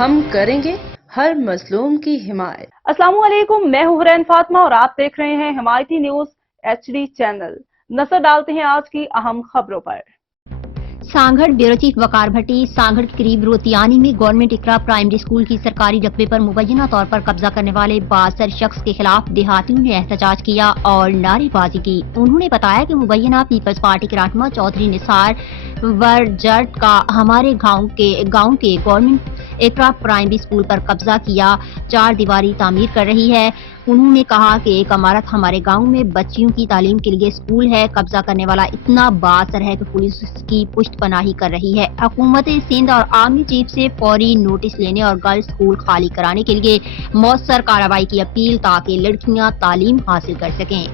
ہم کریں گے ہر مظلوم کی حمایت۔ السلام علیکم، میں ہوں حرین فاطمہ اور آپ دیکھ رہے ہیں حمایتی نیوز HD چینل۔ نظر ڈالتے ہیں آج کی اہم خبروں پر۔ سانگھڑ بیورو چیف وقار بھٹی سانگھڑ کے قریب روتیانی میں گورنمنٹ اقرا پرائمری اسکول کی سرکاری رقبے پر مبینہ طور پر قبضہ کرنے والے بااثر شخص کے خلاف دیہاتیوں نے احتجاج کیا اور نعرے بازی کی۔ انہوں نے بتایا کہ مبینہ پیپلز پارٹی کے رہنما چودھری نثار ورجٹ کا ہمارے گاؤں کے گورنمنٹ اقرا پرائمری اسکول پر قبضہ کیا 4 دیواری تعمیر کر رہی ہے۔ انہوں نے کہا کہ ایک عمارت ہمارے گاؤں میں بچیوں کی تعلیم کے لیے اسکول ہے، قبضہ کرنے والا اتنا بااثر ہے کہ پولیس اس کی پشت پناہی کر رہی ہے۔ حکومت سندھ اور آرمی چیف سے فوری نوٹس لینے اور گرلز اسکول خالی کرانے کے لیے مؤثر کارروائی کی اپیل تاکہ لڑکیاں تعلیم حاصل کر سکیں۔